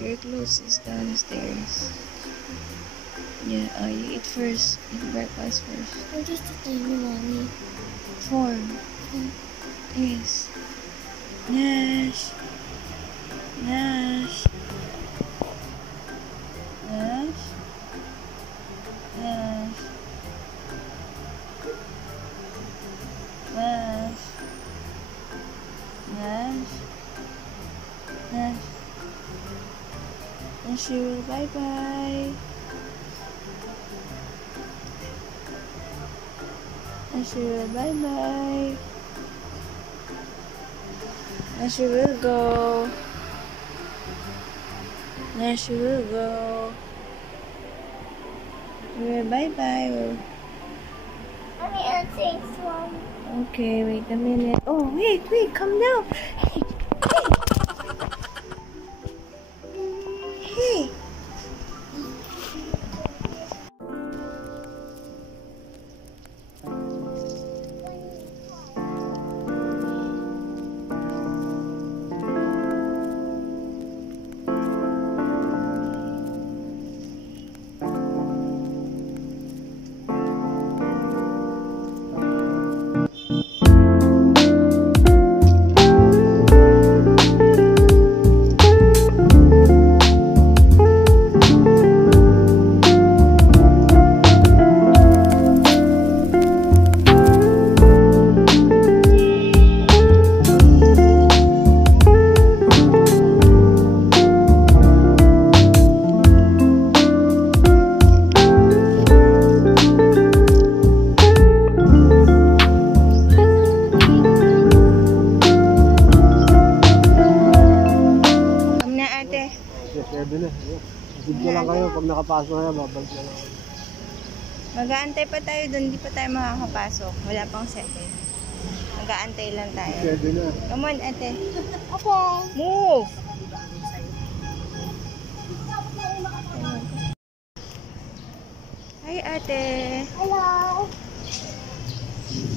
Your clothes is downstairs. Yeah, you eat first. Eat breakfast first. What is the time, Mommy? 4. Yes. Nash. Nash. Nash. Nash. Nash. Nash. Nash. Nashul, bye-bye. Nashul, bye-bye. Nashul will go. Nashul will go. Bye-bye. Mommy, I'll take one. Okay, wait a minute. Oh, wait, come down. Hey. Hey. Video lang kayo, pag nakapasok na, babalik na lang. Mag-aantay pa tayo doon, hindi pa tayo makakapasok. Wala pang 7. Mag-aantay lang tayo. Pwede na. Come on, ate. Okay. Move! Hi, ate. Hello.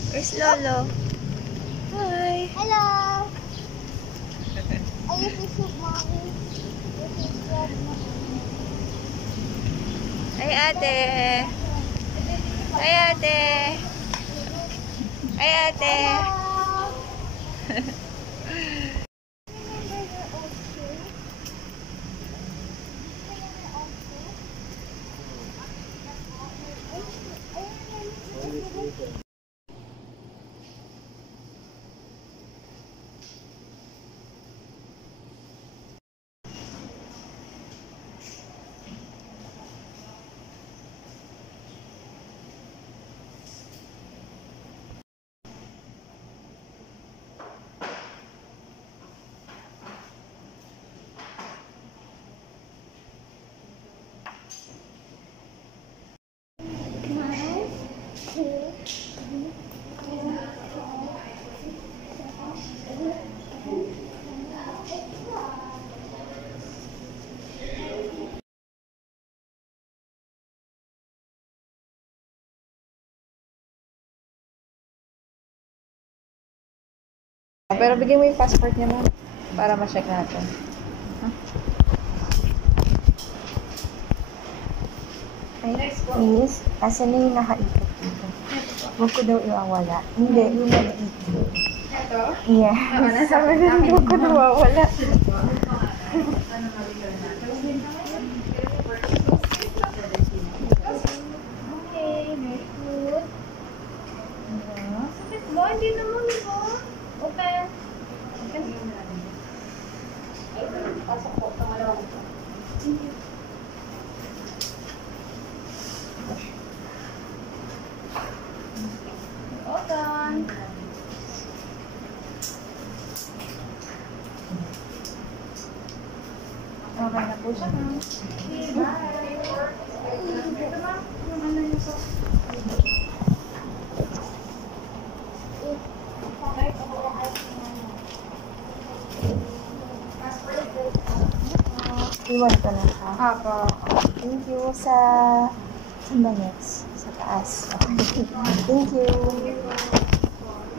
Where's Lolo? Hi. Hello. Are you fishing, Mommy? Hi, ate. Hi, ate. Hi, ate. Pero bigyan mo yung passport niya, ma'am, para ma-check natin. Miss, asan na yung nakaikot dito? Huwag ko daw iwawala. Hindi, yung maliit. Ito? Yeah. Sabi ko, huwag ko nawawala. Okay, very good. Sakit ba? Hindi naman ba? Open. Pasok po. Pangalawa ko. Thank you. Open. Okay na po siya. Bye. Iwan ko na siya. Apo. Thank you sa next. Sa taas. Thank you.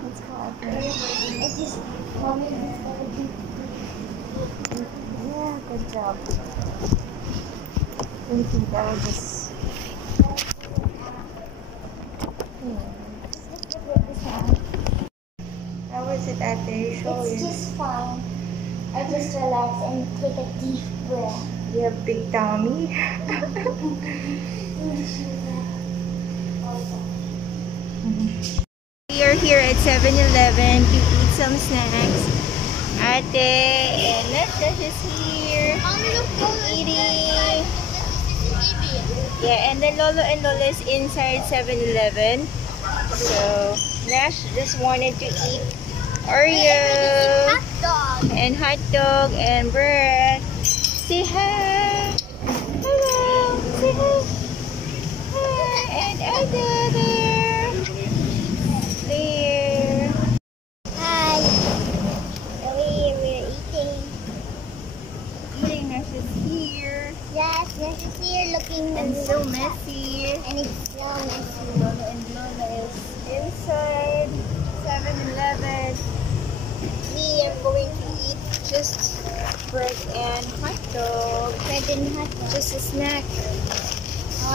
Let's go, ate. It's just, mommy, Yeah, good job. I think I will just... How was it, ate? Show it's you. just fine. I just relax and take a deep breath. You have big tummy. We are here at 7-Eleven to eat some snacks. Ate and Natasha is here eating. Yeah, and then Lolo and Lola is inside 7-Eleven. So Nash just wanted to eat Oreo Hot dog. and hot dog and bread. Say hi. Hello. Say hi. Hi. And Ada there. There. Hi. We're eating. Eating. Nash is here. Yes, this is here looking And so messy. And it's so messy. Lolo and Lola is inside 7-Eleven. We are going to eat just bread and hot dog. Bread and hot dog. Just a snack.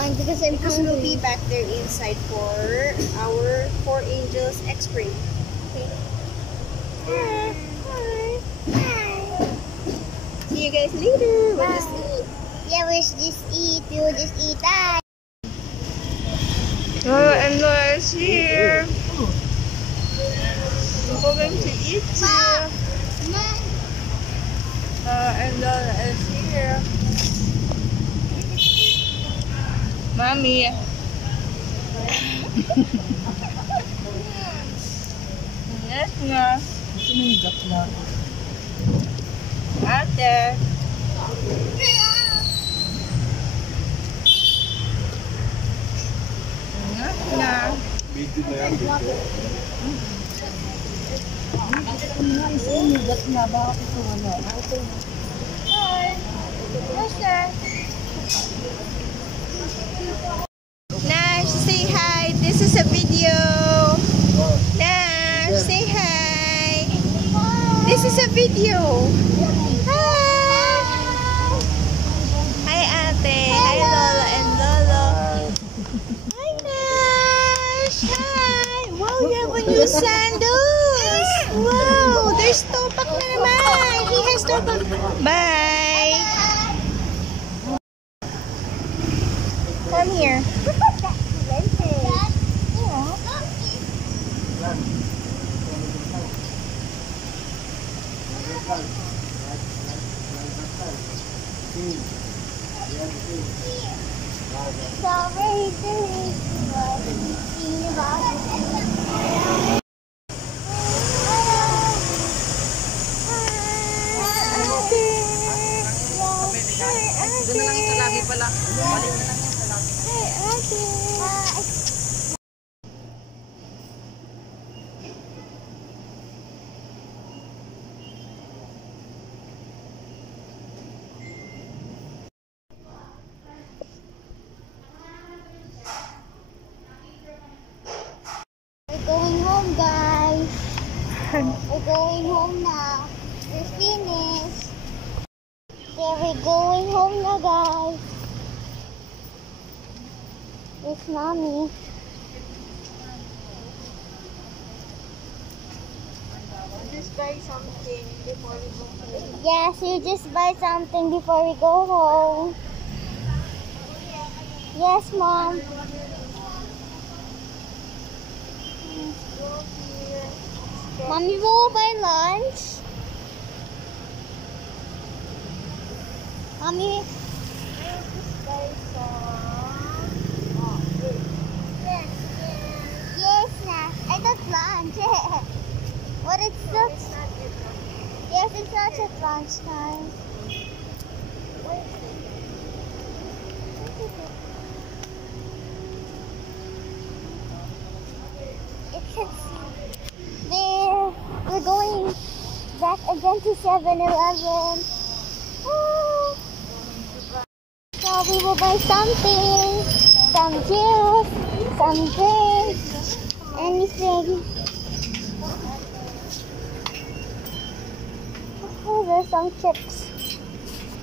And because I'm Because we'll be hungry. back there inside for our Four Angels X-Ray. Okay. Hi. Hi. See you guys later. We'll just eat. Yeah, we'll just eat. We will just eat. Bye. Lolo and Lola is here. We're going to eat too. And Lola is here. Mommy. Yes nga. Ate. Yes nga. Video na yan, video. Hi. Nash. Nash, say hi. This is a video. Nash, say hi. This is a video. Hi. Hi, Ate. Hi, Lola and Lolo. Hi, Nash. Hi. Wow, you have a new sandals. Wow, there's topak na naman. He has topak. Bye. Come here. Strawberry Doon na lang ito lagi pala. Balik na lang yan sa lagi. We're going home, guys. We're going home now. We're finished. Yeah, we're going home now, guys. It's mommy. Just buy something before we go home. Yes, you just buy something before we go home. Yes, Mom. Mommy, will we buy lunch? Mommy. Yes, na. I thought lunch. What it's not? Yes, it's not at lunchtime. There, we're going back again to 7-Eleven. Oh, we will buy something. Some juice, some drinks, anything. Oh, there's some chips.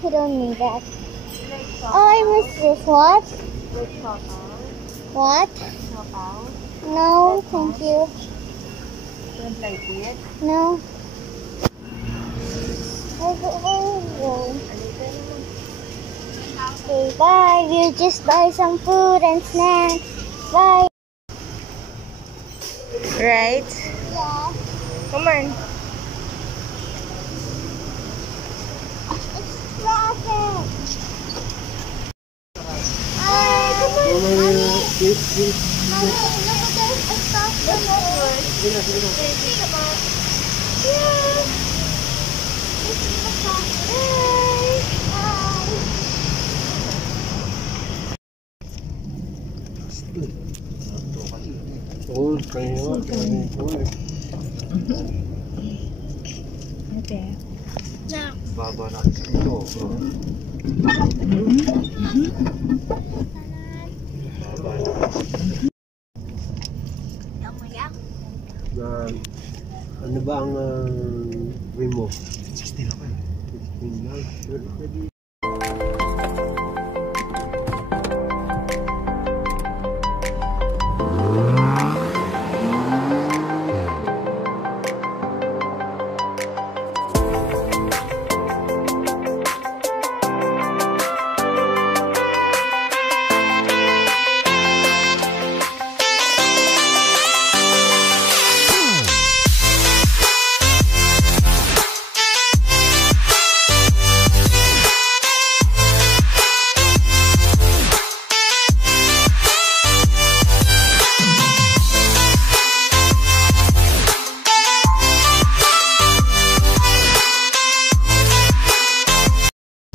We don't need that. Oh, I missed this. What? What? No, thank you. Don't like it? No. Okay, bye. We'll just buy some food and snacks. Bye. Right? Yeah. Come on. It's traffic. Hi, come on, Mommy. Mommy, look at this. A stop sign. Yeah. This is the stop sign. Hi. Oo, kaya nga. Ate. Baba natin ito. Ano ba ang rim mo? 16 ako eh. 16 lang. Pwede.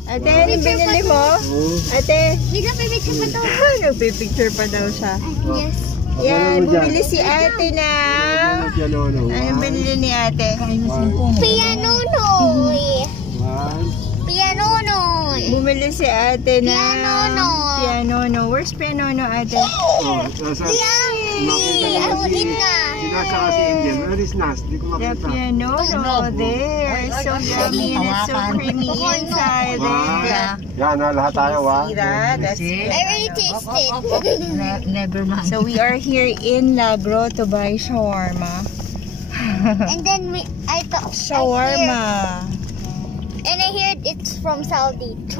Ate, ano binili mo? Ate, Bigla pa picture pa to. nagpipicture pa daw siya. Yes. Yan, bumili si ate na. Anong binili ni ate? Piano noy. One. Piano noy. Bumili si ate na. Pianono. Pianono. Where's pianono, ate? Yummy! I will eat na. Sinasa kasi Indian. Where is Nas? Di ko The makita. pianono there. So yummy and it's so creamy inside. Yan na, lahat tayo ha. See that? That's I already tasted. Never mind. So we are here in Lagro to buy shawarma. And then I thought Shawarma. And I heard it's from Saudi. It's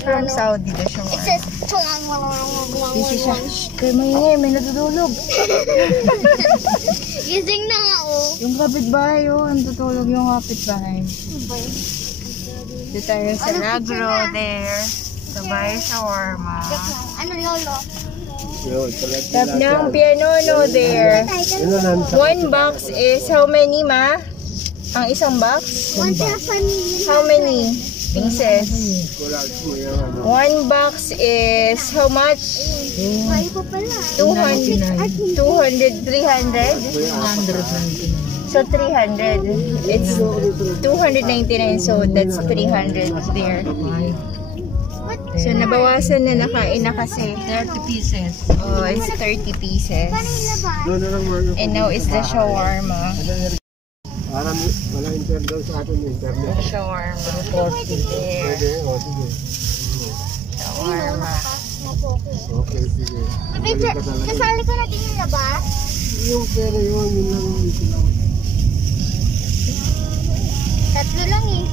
from Saudi, the It shawarma. says This is shh, kayo maingay, may natutulog. Gising na nga oh. Yung kapitbahay, oh, ang tutulog yung kapitbahay. Dito tayo sa Lagro there to buy shawarma. Ano lolo? Yun, Tap ng pianono there. Yun na, One box is how many, ma? Ang isang box? 1 million. How many pieces? wala mo yung ano. One box is how much? Ay po pala. 200, 300? So 300. It's 299, so that's 300 there. So nabawasan na, nakain na kasi. 30 pieces. Oh, it's 30 pieces. Paano ilabas? Doon na lang mo. And now it's the shawarma. Parang wala internet daw sa atin internet. Shawarma. 40 there. Pwede, o sige. Shawarma. Okay, sige. Picture, Balik ka talaga. kasali ko natin yung labas. Yung pera yun lang. Tatlo lang eh.